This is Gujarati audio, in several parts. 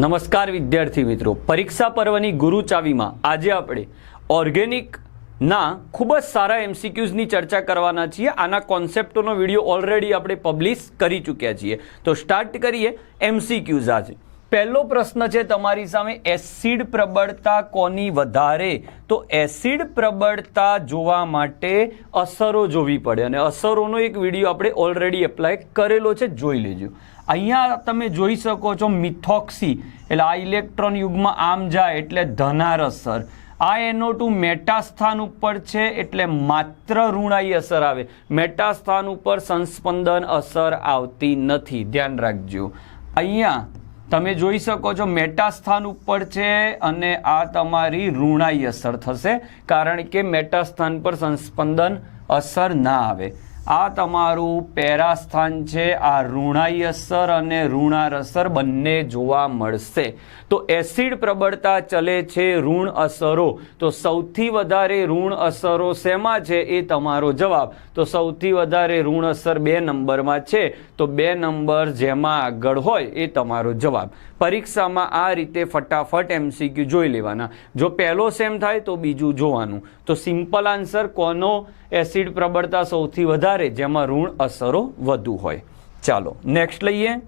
નમસ્કાર વિદ્યાર્થી મિત્રો, પરીક્ષા પર્વની ગુરુ ચાવીમાં આજે આપણે ઓર્ગેનિકના ખૂબ જ સારા એમસીક્યુઝની ચર્ચા કરવાના છીએ. આના કોન્સેપ્ટોનો વિડીયો ઓલરેડી આપણે પબ્લિશ કરી ચૂક્યા છીએ. તો સ્ટાર્ટ કરીએ એમસીક્યુઝ. આજે પહેલો પ્રશ્ન છે તમારી સામે, એસિડ પ્રબળતા કોની વધારે? તો એસિડ પ્રબળતા જોવા માટે અસરો જોવી પડે અને અસરોનો એક વિડીયો આપણે ઓલરેડી એપ્લાય કરેલો છે, જોઈ લેજો. અહીંયા તમે જોઈ શકો છો મિથોક્સી એટલે આ ઇલેક્ટ્રોન યુગમાં આમ જાય એટલે ધનાર અસર. આ NO2 મેટા સ્થાન ઉપર છે એટલે માત્ર ઋણાઈ અસર આવે. મેટા સ્થાન ઉપર સંસ્પંદન અસર આવતી નથી, ધ્યાન રાખજો. અહીંયા તમે જોઈ શકો છો મેટા સ્થાન ઉપર છે અને આ તમારી ઋણાઈ અસર થશે કારણ કે મેટા સ્થાન પર સંસ્પંદન અસર ના આવે. આ તમારું પેરા સ્થાન છે, આ ઋણાઈ અસર અને ઋણાર અસર બંને જોવા મળશે. તો એસિડ પ્રબળતા ચલે છે ઋણ અસરો. તો સૌથી વધારે ઋણ અસરો શેમાં છે એ તમારો જવાબ. તો સૌથી વધારે ઋણ અસર 2 નંબરમાં છે, તો 2 નંબર જેમાં આગળ હોય એ તમારો જવાબ. પરીક્ષામાં આ રીતે ફટાફટ MCQ જોઈ લેવાના. જો પહેલો સેમ થાય તો બીજું જોવાનું. તો સિમ્પલ આન્સર કોનો એસિડ પ્રબળતા સૌથી વધારે? જેમાં ઋણ અસરો વધુ હોય. ચાલો નેક્સ્ટ લઈએ.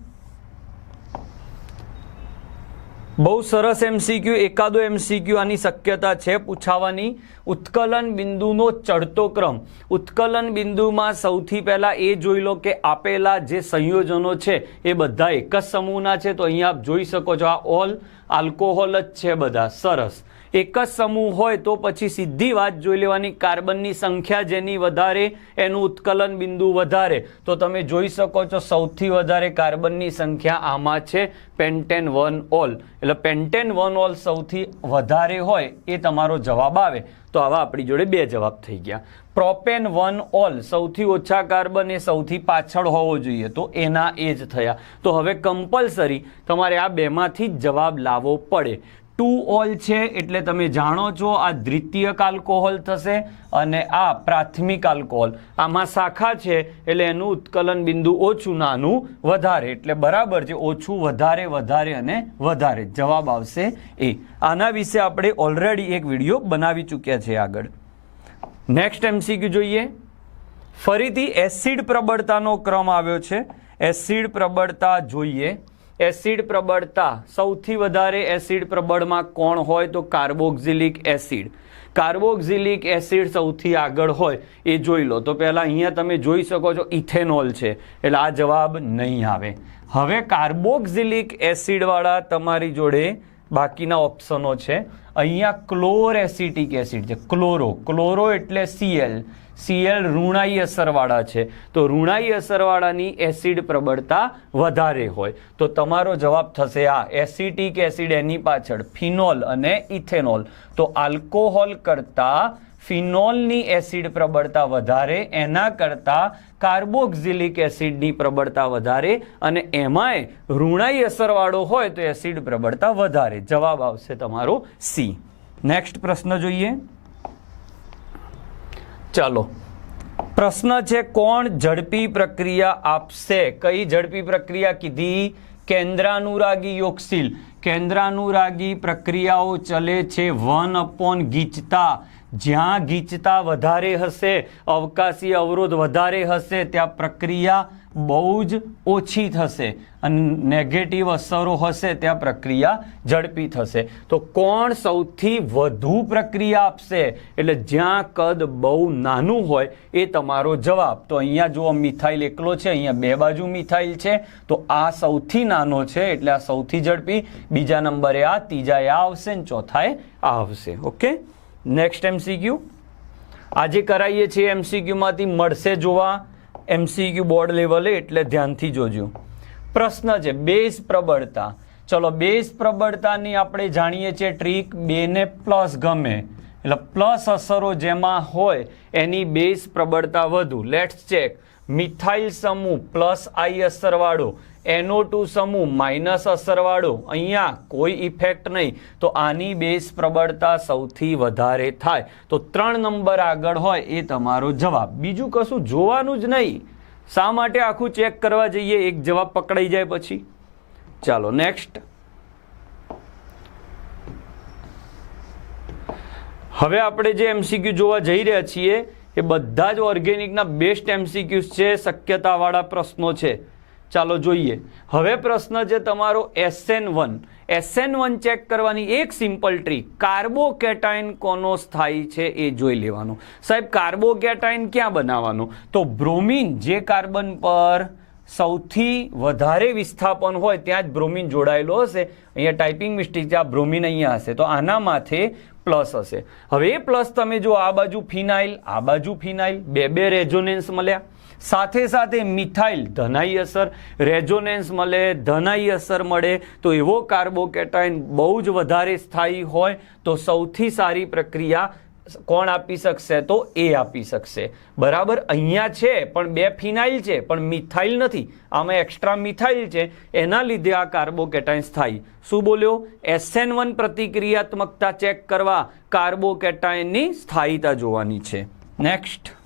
બહુ સરસ MCQ, એકાદો MCQ આની શક્યતા છે પૂછાવાની. ઉત્કલન બિંદુનો ચડતો ક્રમ. ઉત્કલન બિંદુમાં સૌથી પહેલા એ જોઈ લો કે આપેલા જે સંયોજનો છે એ બધા એક જ સમૂહના છે. તો અહીંયા આપ જોઈ શકો છો આ ઓલ આલ્કોહોલ જ છે બધા. સરસ. એક જ સમૂહ હોય તો પછી સીધી વાત જોઈ લેવાની, કાર્બનની સંખ્યા જેની વધારે એનું ઉત્કલન બિંદુ વધારે. તો તમે જોઈ શકો છો સૌથી વધારે કાર્બનની સંખ્યા આમાં છે, પેન્ટેન 1 ઓલ. એટલે પેન્ટેન 1 ઓલ સૌથી વધારે હોય એ તમારો જવાબ આવે. તો આવા આપણી જોડે 2 જવાબ થઈ ગયા. પ્રોપેન 1 ઓલ સૌથી ઓછા કાર્બન એ સૌથી પાછળ હોવો જોઈએ, તો એના એ જ થયા. તો હવે કમ્પલસરી તમારે આ બેમાંથી જ જવાબ લાવવો પડે. 2 ઓલ છે એટલે તમે જાણો છો આ દ્વિતીયક આલ્કોહોલ થશે અને આ પ્રાથમિક આલ્કોહોલ. આમાં શાખા છે એટલે એનું ઉત્કલન બિંદુ ઓછું, નાનું વધારે. એટલે બરાબર છે, ઓછું વધારે, વધારે અને વધારે. જવાબ આવશે એ. આના વિશે આપણે ઓલરેડી એક વિડીયો બનાવી ચૂક્યા છે આગળ. નેક્સ્ટ MCQ જોઈએ. ફરીથી એસિડ પ્રબળતાનો ક્રમ આવ્યો છે. એસિડ પ્રબળતા જોઈએ. એસિડ પ્રબળતા સૌથી વધારે એસિડ પ્રબળમાં કોણ હોય? તો કાર્બોક્સિલિક એસિડ. કાર્બોક્સિલિક એસિડ સૌથી આગળ હોય એ જોઈ લો. તો પહેલા અહીંયા તમે જોઈ શકો છો ઇથેનોલ છે એટલે આ જવાબ નહીં આવે. હવે કાર્બોક્સિલિક એસિડ વાળા તમારી જોડે બાકીના ઓપ્શનો છે. અહીંયા ક્લોર એસિટિક એસિડ છે, ક્લોરો એટલે Cl. Cl ઋણાઈ અસરવાળા છે, તો ઋણાઈ અસરવાળાની એસિડ પ્રબળતા વધારે હોય. તો તમારો જવાબ થશે આ એસિટિક એસિડ. એની પાછળ ફિનોલ અને ઇથેનોલ. તો આલ્કોહોલ કરતાં ફિનોલની એસિડ પ્રબળતા વધારે, એના કરતાં કાર્બોક્સિલિક એસિડની પ્રબળતા વધારે, અને એમાંય ઋણાઈ અસરવાળો હોય તો એસિડ પ્રબળતા વધારે. જવાબ આવશે તમારો C. નેક્સ્ટ પ્રશ્ન જોઈએ. ચાલો, પ્રશ્ન છે કોણ ઝડપી પ્રક્રિયા આપશે? કઈ ઝડપી પ્રક્રિયા કીધી? કેન્દ્રાનુરાગી યોગશીલ. કેન્દ્રાનુરાગી પ્રક્રિયાઓ ચલે છે 1 ગીચતા. જ્યાં ગીચતા વધારે હશે, અવકાશી અવરોધ વધારે હશે, ત્યાં પ્રક્રિયા બહુ જ ઓછી થશે અને નેગેટિવ અસરો હશે ત્યાં પ્રક્રિયા ઝડપી થશે. તો કોણ સૌથી વધુ પ્રક્રિયા આપશે? એટલે જ્યાં કદ બહુ નાનું હોય એ તમારો જવાબ. તો અહીંયા જુઓ મિથાઇલ એકલો છે, અહીંયા 2 બાજુ મિથાઇલ છે, તો આ સૌથી નાનો છે એટલે આ સૌથી ઝડપી. બીજા નંબરે આ, ત્રીજા આ આવશે ને ચોથાએ આ આવશે. Okay, next MCQ. આજે કરાવીએ છીએ MCQ માંથી મળશે જોવા MCQ બોર્ડ લેવલે, એટલે ધ્યાનથી જોજો. પ્રશ્ન છે બેઝ પ્રબળતા. ચલો, બેઝ પ્રબળતાની આપણે જાણીએ છીએ ટ્રીક. 2 ને પ્લસ ગમે એટલે પ્લસ અસરો જેમાં હોય એની બેઝ પ્રબળતા વધુ. Let's check. મિથાઇલ સમૂહ પ્લસ I અસરવાળો, NO2 સમૂહ માઇનસ અસરવાળો, અહીંયા કોઈ ઇફેક્ટ નહીં, તો આની બેઝ પ્રબળતા સૌથી વધારે થાય. તો 3 નંબર આગળ હોય એ તમારો જવાબ. બીજું કશું જોવાનું જ નહીં. શા માટે આખું ચેક કરવા જઈએ? એક જવાબ પકડાઈ જાય પછી. ચાલો નેક્સ્ટ. હવે આપણે જે એમસીક્યુ જોવા જઈ રહ્યા છીએ એ બધા જ ઓર્ગેનિકના બેસ્ટ એમસીક્યુઝ છે, શક્યતાવાળા પ્રશ્નો છે. ચાલો જોઈએ. હવે પ્રશ્ન છે તમારો SN1 ચેક કરવાની એક સિમ્પલ ટ્રીક, કાર્બોકેટાઇન કોનો સ્થાયી છે એ જોઈ લેવાનું. સાહેબ કાર્બોકેટાઇન ક્યાં બનાવવાનું? તો બ્રોમિન જે કાર્બન પર સૌથી વધારે વિસ્થાપન હોય ત્યાં જ બ્રોમિન જોડાયેલો હશે. અહીંયા ટાઈપિંગ મિસ્ટેક છે, આ બ્રોમિન અહીંયા હશે તો આના માથે પ્લસ હશે. હવે એ પ્લસ તમે જો આ બાજુ ફિનાઇલ, આ બાજુ ફિનાઇલ, બે રેઝોનેન્સ મળ્યા. સાથે સાથે મિથાઇલ ધનાઈ અસર, રેઝોનેન્સ મળે, ધનાઈ અસર મળે તો એવો કાર્બોકેટાઇન બહુ જ વધારે સ્થાયી હોય તો સૌથી સારી પ્રક્રિયા કોણ આપી શકશે? તો એ આપી શકશે. બરાબર, અહીંયા છે પણ બે ફિનાઇલ છે પણ મિથાઇલ નથી, આમાં એક્સ્ટ્રા મિથાઇલ છે, એના લીધે આ કાર્બોકેટાઇન સ્થાયી. શું બોલ્યો? SN1 પ્રતિક્રિયાત્મકતા ચેક કરવા કાર્બોકેટાઇનની સ્થાયીતા જોવાની છે. નેક્સ્ટ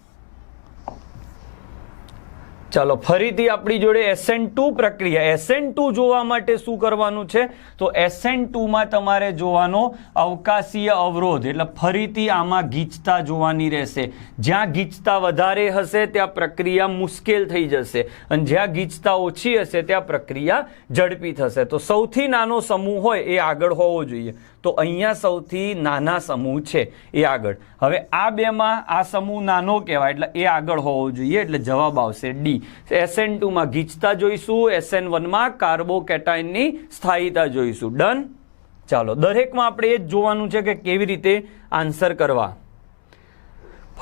ચાલો ફરીથી આપણી જોડે SN2 પ્રક્રિયા. SN2 જોવા માટે શું કરવાનું છે? તો SN2 માં તમારે જોવાનો અવકાશીય અવરોધ, એટલે ફરીથી આમાં ગીચતા જોવાની રહેશે. જ્યાં ગીચતા વધારે હશે ત્યાં પ્રક્રિયા મુશ્કેલ થઈ જશે અને જ્યાં ગીચતા ઓછી હશે ત્યાં પ્રક્રિયા ઝડપી થશે. તો સૌથી નાનો સમૂહ હોય એ આગળ હોવો જોઈએ. તો અહીંયા સૌથી નાના સમૂહ છે એ આગળ. હવે આ બેમાં આ સમૂહ નાનો કહેવાય એટલે એ આગળ હોવો જોઈએ, એટલે જવાબ આવશે ડી. SN2 માં ગીચતા જોઈશું, SN1 માં કાર્બોકેટાઇનની સ્થાયીતા જોઈશું. ડન. ચાલો દરેકમાં આપણે એ જ જોવાનું છે કે કેવી રીતે આન્સર કરવા.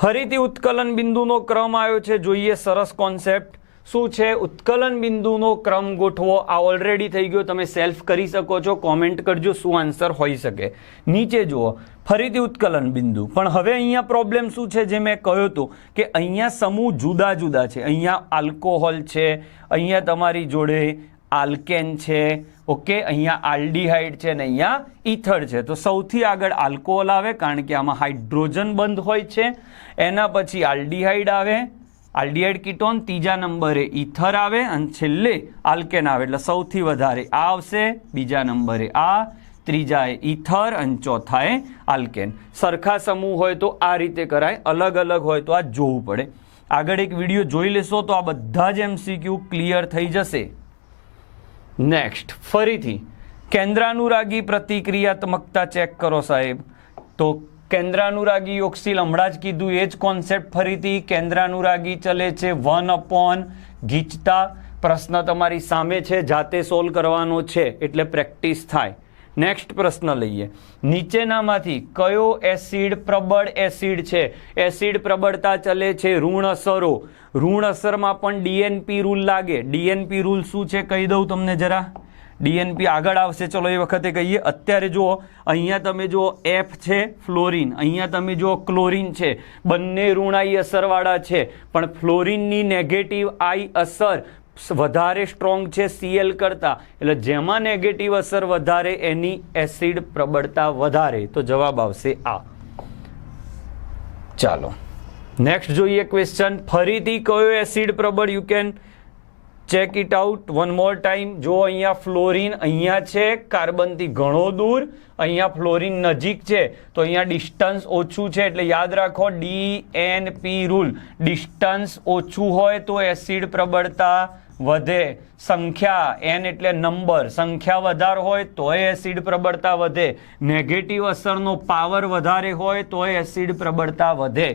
ફરીથી ઉત્કલન બિંદુનો ક્રમ આવ્યો છે, જોઈએ. સરસ કોન્સેપ્ટ. શું છે? ઉત્કલન બિંદુનો ક્રમ ગોઠવો. આ ઓલરેડી થઈ ગયો, તમે સેલ્ફ કરી શકો છો. કોમેન્ટ કરજો શું આન્સર હોઈ શકે. નીચે જુઓ, ફરીથી ઉત્કલન બિંદુ. પણ હવે અહીંયા પ્રોબ્લેમ શું છે? જે મેં કહ્યું હતું કે અહીંયા સમૂહ જુદા જુદા છે. અહીંયા આલ્કોહોલ છે, અહીંયા તમારી જોડે આલ્કેન છે, ઓકે, અહીંયા આલ્ડીહાઇડ છે ને અહીંયા ઇથર છે. તો સૌથી આગળ આલ્કોહોલ આવે કારણ કે આમાં હાઇડ્રોજન બંધ હોય છે. એના પછી આલ્ડીહાઇડ આવે, આલ્ડીહાઇડ કીટોન, ત્રીજા નંબરે ઇથર આવે અને છેલ્લે આલ્કેન આવે. એટલે સૌથી વધારે આ આવશે, બીજા નંબરે આ, ત્રીજાએ ઇથર અને ચોથાએ આલ્કેન. સરખા સમૂહ હોય તો આ રીતે કરાય, અલગ અલગ હોય તો આ જોવું પડે. આગળ એક વિડીયો જોઈ લેશો તો આ બધા જ MCQ ક્લિયર થઈ જશે. નેક્સ્ટ ફરીથી કેન્દ્રાનુરાગી પ્રતિક્રિયાત્મકતા ચેક કરો સાહેબ. તો કેન્દ્રાનુરાગી યોગશીલ હમણાં જ કીધું એ જ કોન્સેપ્ટ. ફરીથી કેન્દ્રાનુરાગી ચલે છે 1/ ગીચતા. પ્રશ્ન તમારી સામે છે, જાતે સોલ્વ કરવાનો છે એટલે પ્રેક્ટિસ થાય. નેક્સ્ટ પ્રશ્ન લઈએ. નીચેનામાંથી કયો એસિડ પ્રબળ એસિડ છે? એસિડ પ્રબળતા ચલે છે ઋણ અસરો. ઋણ અસરમાં પણ DNP રૂલ લાગે. DNP રૂલ શું છે કહી દઉં તમને જરા. DNP આગળ આવશે, ચલો એ વખતે કહીએ. અત્યારે જુઓ, અહીંયા તમે જુઓ F છે ફ્લોરિન, અહીંયા તમે જુઓ ક્લોરિન છે. બંને ઋણાઈ અસરવાળા છે પણ ફ્લોરિનની નેગેટિવ આઈ અસર વધારે સ્ટ્રોંગ છે Cl કરતા. એટલે જેમાં નેગેટિવ અસર વધારે એની એસિડ પ્રબળતા વધારે. તો જવાબ આવશે આ. ચાલો નેક્સ્ટ જોઈએ ક્વેશ્ચન. ફરીથી કયો એસિડ પ્રબળ? You can check it out one more time. જો અહીંયા ફ્લોરિન અહીંયા છે કાર્બનથી ઘણો દૂર, અહીંયા ફ્લોરિન નજીક છે તો અહીંયા ડિસ્ટન્સ ઓછું છે એટલે યાદ રાખો DNP રૂલ. ડિસ્ટન્સ ઓછું હોય તો એસિડ પ્રબળતા વધે. સંખ્યા n એટલે નંબર, સંખ્યા વધારે હોય તો એસિડ પ્રબળતા વધે. નેગેટિવ અસરનો પાવર વધારે હોય તો એસિડ પ્રબળતા વધે.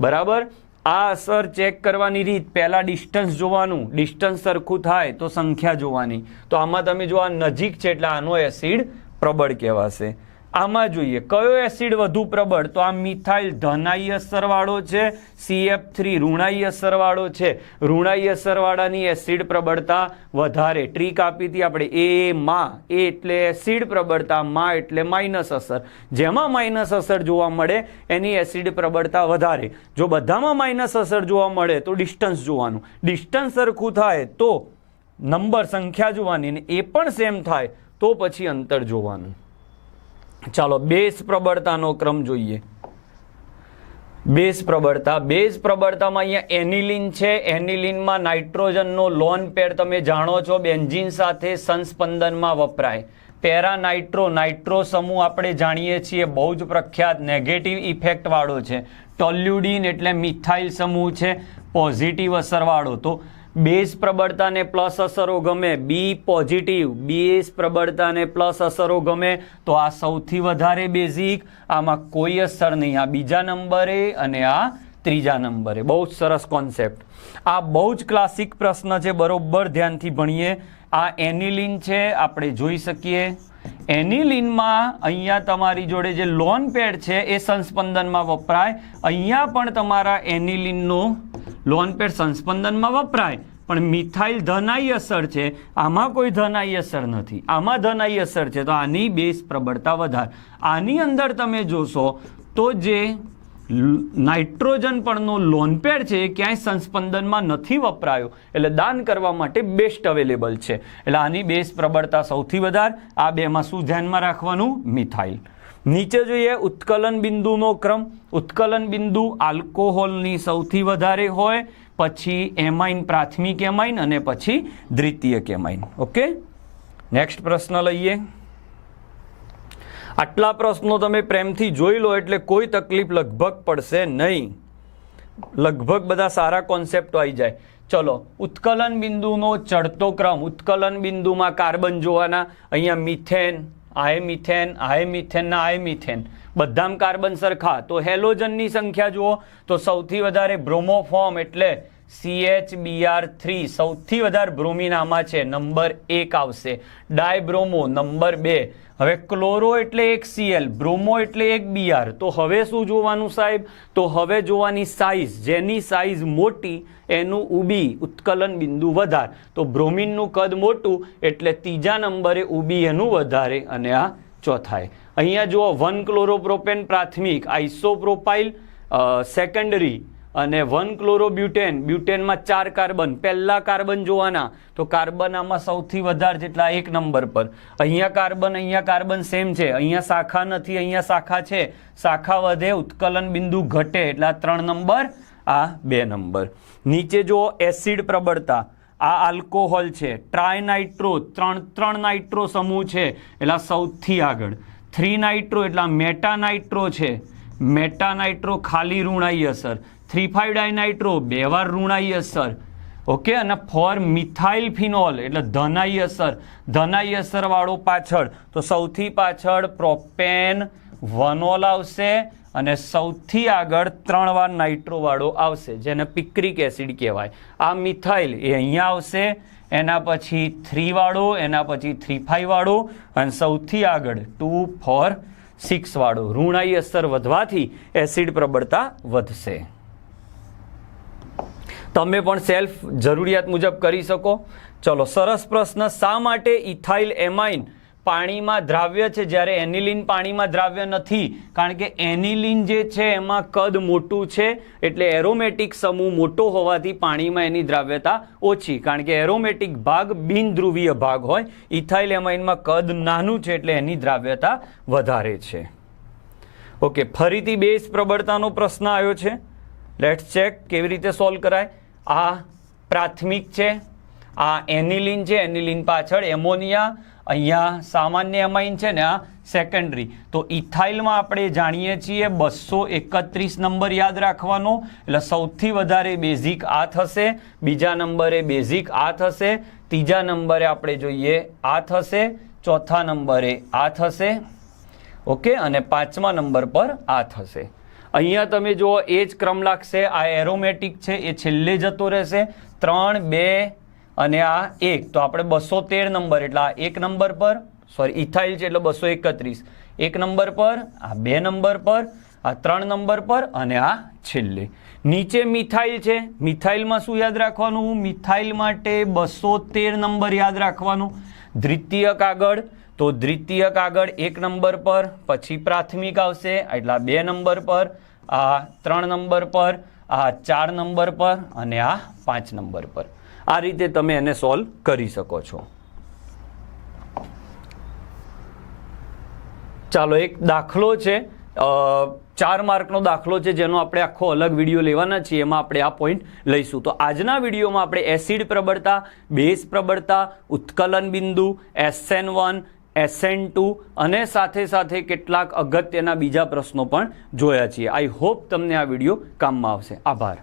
બરાબર. આ અસર ચેક કરવાની રીત, પહેલા ડિસ્ટન્સ જોવાનું, ડિસ્ટન્સ સરખું થાય તો સંખ્યા જોવાની. તો આમાં તમે જો આ નજીક છે એટલે આનો એસિડ પ્રબળ કહેવાશે. આમાં જોઈએ કયો એસિડ વધુ પ્રબળ? તો આ મિથાઇલ ધનાઈ અસરવાળો છે, CF3 ઋણાઈ અસરવાળો છે. ઋણાઈ અસરવાળાની એસિડ પ્રબળતા વધારે. ટ્રીક આપી હતી આપણે એ માં, એ એટલે એસિડ પ્રબળતા, માં એટલે માઇનસ અસર. જેમાં માઇનસ અસર જોવા મળે એની એસિડ પ્રબળતા વધારે. જો બધામાં માઇનસ અસર જોવા મળે તો ડિસ્ટન્સ જોવાનું. ડિસ્ટન્સ સરખું થાય તો નંબર સંખ્યા જોવાની, અને એ પણ સેમ થાય તો પછી અંતર જોવાનું. ચાલો બેઝ પ્રબળતાનો ક્રમ જોઈએ. બેઝ પ્રબળતામાં અહીંયા એનિલિન છે. એનિલિનમાં નાઇટ્રોજનનો લોન પેર તમે જાણો છો બેન્ઝીન સાથે સંસ્પંદનમાં વપરાય. પેરાનાઇટ્રો, નાઇટ્રો સમૂહ આપણે જાણીએ છીએ બહુ જ પ્રખ્યાત નેગેટિવ ઇફેક્ટ વાળો છે. ટોલ્યુડિન એટલે મિથાઇલ સમૂહ છે પોઝિટિવ અસરવાળો. તો બેઝ પ્રબળતાને પ્લસ અસરો ગમે, બી પોઝિટિવ, બેઝ પ્રબળતાને પ્લસ અસરો ગમે તો આ સૌથી વધારે બેઝિક, આમાં કોઈ અસર નહીં. આ બીજા નંબરે અને આ ત્રીજા નંબરે. બહુ જ સરસ કોન્સેપ્ટ. આ બહુ જ ક્લાસિક પ્રશ્ન છે, બરોબર ધ્યાનથી ભણીએ. આ એનિલિન છે, આપણે જોઈ શકીએ એનિલિનમાં અહીંયા તમારી જોડે જે લોન પેડ છે એ સંસ્પંદનમાં વપરાય. અહીંયા પણ તમારા એનિલિનનો લોન પેડ સંસ્પંદનમાં વપરાય, પણ મિથાઇલ ધનાઈ અસર છે, આમાં કોઈ ધનાઈ અસર નથી, આમાં ધનાઈ અસર છે, તો આની બેઝ પ્રબળતા વધારે. આની અંદર તમે જોશો તો જે નાઇટ્રોજન પરનો લોનપેડ છે એ ક્યાંય સંસ્પંદનમાં નથી વપરાયો, એટલે દાન કરવા માટે બેસ્ટ અવેલેબલ છે. એટલે આની બેઝ પ્રબળતા સૌથી વધારે. આ બેમાં શું ધ્યાનમાં રાખવાનું? મિથાઇલ. નીચે જોઈએ ઉત્કલન બિંદુનો ક્રમ. ઉત્કલન બિંદુ આલ્કોહોલની સૌથી વધારે હોય, પછી એમાઇન, પ્રાથમિક એમાઇન અને પછી દ્વિતીયક એમાઇન. ઓકે, નેક્સ્ટ પ્રશ્ન લઈએ. આટલા પ્રશ્નો તમે પ્રેમથી જોઈ લો એટલે કોઈ તકલીફ લગભગ પડશે નહીં. લગભગ બધા સારા કોન્સેપ્ટો આવી જાય. ચલો, ઉત્કલન બિંદુનો ચડતો ક્રમ. ઉત્કલન બિંદુમાં કાર્બન જોવાના. અહીંયા મિથેન, આય મિથેન, આય મિથેન ના આય મિથેન, બધામાં કાર્બન સરખા. તો હેલોજનની સંખ્યા જુઓ તો સૌથી વધારે બ્રોમોફોર્મ એટલે CHBr3 સૌથી વધારે બ્રોમિન આમાં છે, નંબર 1 આવશે. ડાયબ્રોમો નંબર 2. હવે ક્લોરો એટલે એક Cl, બ્રોમો એટલે એક Br. તો હવે શું જોવાનું સાહેબ? તો હવે જોવાની સાઇઝ. જેની સાઇઝ મોટી એનું ઉબી ઉત્કલન બિંદુ વધારે. તો બ્રોમિનનું કદ મોટું એટલે ત્રીજા નંબરે ઉબી એનું વધારે અને આ ચોથાએ. અહીંયા જુઓ 1 ક્લોરોપ્રોપેન પ્રાથમિક, આઇસોપ્રોપાઇલ સેકન્ડરી અને 1 ક્લોરોબ્યુટેન. બ્યુટેનમાં 4 કાર્બન. પહેલા કાર્બન જોવાના તો કાર્બન આમાં સૌથી વધારે જેટલા 1 નંબર પર. અહીંયા કાર્બન સેમ છે, અહીંયા શાખા નથી, અહીંયા શાખા છે. શાખા વધે, ઉત્કલન બિંદુ ઘટે, એટલે આ 3 નંબર, આ 2 નંબર. નીચે જુઓ એસિડ પ્રબળતા. આ આલ્કોહોલ છે, ટ્રાયનાઇટ્રો, 3 નાઇટ્રો સમૂહ છે એટલે સૌથી આગળ. 3 નાઇટ્રો એટલે મેટાનાઇટ્રો છે, મેટાનાઇટ્રો ખાલી ઋણાઈ અસર. 3,5 ડાયનાઇટ્રો 2 વાર ઋણાઈ અસર. ઓકે, અને 4 મિથાઇલ ફિનોલ એટલે ધનાઈ અસર. ધનાઈ અસર વાળો પાછળ તો સૌથી પાછળ પ્રોપેન વનોલ આવશે અને સૌથી આગળ 3 વાર નાઇટ્રો વાળો આવશે, જેને પિક્રિક એસિડ કહેવાય. આ મિથાઇલ એ અહીંયા આવશે, એના પછી 3 વાળો, એના પછી 3,5 વાળો અને સૌથી આગળ 2, 4, 6 વાળો. ઋણાઈ અસર વધવાથી એસિડ પ્રબળતા વધશે. તમે પણ સેલ્ફ જરૂરિયાત મુજબ કરી શકો. ચલો, સરસ પ્રશ્ન. શા માટે ઇથાઇલ એમાઇન પાણીમાં દ્રાવ્ય છે જ્યારે એનિલિન પાણીમાં દ્રાવ્ય નથી? કારણ કે એનિલિન જે છે એમાં કદ મોટું છે, એટલે એરોમેટિક સમૂહ મોટો હોવાથી પાણીમાં એની દ્રાવ્યતા ઓછી, કારણ કે એરોમેટિક ભાગ બિનધ્રુવીય ભાગ હોય. ઇથાઇલ એમાઇનમાં કદ નાનું છે એટલે એની દ્રાવ્યતા વધારે છે. ઓકે, ફરીથી બેઝ પ્રબળતાનો પ્રશ્ન આવ્યો છે. લેટ્સ ચેક કેવી રીતે સોલ્વ કરાય. આ પ્રાથમિક છે, આ એનિલિન છે, એનિલિન પાછળ એમોનિયા, અહીંયા સામાન્ય એમાઇન છે ને આ સેકન્ડરી. તો ઇથાઇલમાં આપણે જાણીએ છીએ 231 નંબર યાદ રાખવાનો, એટલે સૌથી વધારે બેઝિક આ થશે, બીજા નંબરે બેઝિક આ થશે, ત્રીજા નંબરે આપણે જોઈએ આ થશે, ચોથા નંબરે આ થશે. ઓકે, અને 5મા નંબર પર આ થશે. અહીંયા તમે જુઓ એ જ ક્રમ લાગશે. આ એરોમેટિક છે એ છેલ્લે જતો રહેશે. 3, 2 અને આ 1. તો આપણે 213 નંબર એટલે આ 1 નંબર પર, સોરી ઇથાઇલ છે એટલે 231, 1 નંબર પર, આ 2 નંબર પર, આ 3 નંબર પર અને આ છેલ્લે. નીચે મિથાઇલ છે. મિથાઇલમાં શું યાદ રાખવાનું? મિથાઇલ માટે 213 નંબર યાદ રાખવાનું. દ્વિતીયક આગળ, તો દ્વિતીયક આગળ 1 નંબર પર, પછી પ્રાથમિક આવશે એટલે આ 2 નંબર પર, આ 3 નંબર પર, આ 4 નંબર પર અને આ 5 નંબર પર. આ રીતે તમે એને સોલ્વ કરી શકો છો. ચાલો, એક દાખલો છે, 4 માર્કનો દાખલો છે, જેનો આપણે આખો અલગ વિડીયો લેવાના છીએ, એમાં આપણે આ પોઈન્ટ લઈશું. તો આજના વિડીયોમાં આપણે એસિડ પ્રબળતા, બેઝ પ્રબળતા, ઉત્કલન બિંદુ, SN1, SN2 અને સાથે સાથે કેટલાક અગત્યના બીજા પ્રશ્નો પણ જોયા છીએ. આઈ હોપ તમને આ વિડીયો કામમાં આવશે. આભાર.